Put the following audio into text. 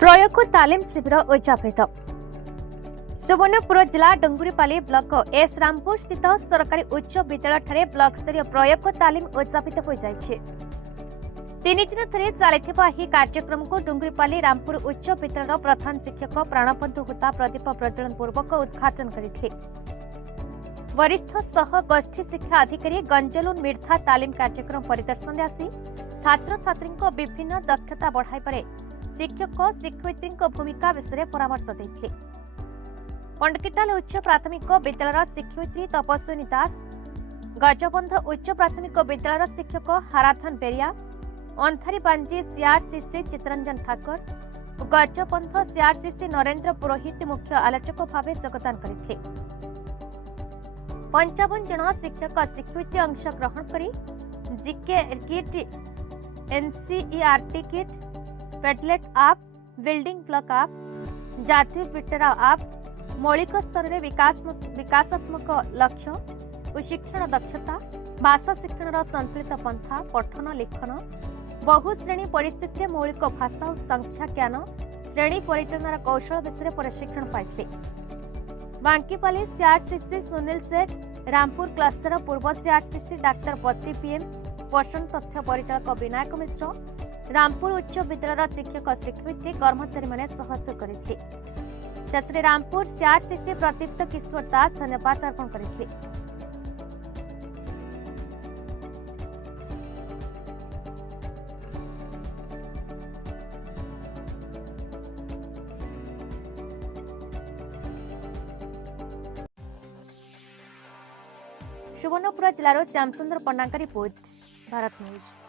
प्रयोग तालीम शिविर उद्यापित सुवर्णपुर जिला डुंगुरीपाली ब्लॉक एस रामपुर स्थित सरकारी उच्च विद्यालय ब्लॉक स्तरीय प्रयोग तालीम उद्यापित हो जाइए। 3 दिन धरी चलता कार्यक्रम को डुंगुरीपाली रामपुर उच्च विद्यालय प्रधान शिक्षक प्राणबंधु हुता प्रदीप प्रज्वलन पूर्वक उद्घाटन करते। वरिष्ठ सह गोष्ठी शिक्षा अधिकारी गंजलुन मिर्था तालीम कार्यक्रम परिदर्शन आसी छात्र छात्री विभिन्न दक्षता बढ़ाई शिक्षक शिक्षयित्री भूमिका विषय परामर्श देते। पंडकिटाल उच्च प्राथमिक विद्यालय शिक्षयित्री तपस्विनी दास, गजबंध उच्च प्राथमिक विद्यालय शिक्षक हाराधन बेरिया, अंधारी बांजी सीआरसीसी चित्रंजन ठाकुर, गजबंध सीआरसीसी नरेंद्र पुरोहित मुख्य आलोचक भाव योगदान करते। 55 जन शिक्षक शिक्षयित्री अंश ग्रहण करी जीके किट, एनसीईआरटी किट, पेडलेट आप, बिल्डिंग ब्लॉक आप, जातीय बिटरा आप, मौलिक स्तर में विकासात्मक लक्ष्य और शिक्षण दक्षता, भाषा शिक्षण संतुलित पंथा, पठन लिखन, बहुश्रेणी परिस्थिति मौलिक भाषा और संख्या ज्ञान, श्रेणी परिचालन कौशल विषय प्रशिक्षण पाइथे। बांकीपाली सीआरसीसी सुनील सेठ, रामपुर क्लस्टर पूर्व सीआरसीसी डाक्टर पति पीएम, पोषण तथ्य परिचालक विनायक मिश्र, रामपुर उच्च विद्यालय शिक्षक शिक्षयित्री कर्मचारी माने सहयोग करते। शेषे रामपुर सीआरसीसी प्रदीप्त किशोर दास धन्यवाद अर्पण करते। सुवर्णपुर जिलार श्यामसुंदर पन्नाका रिपोर्ट, भारत न्यूज।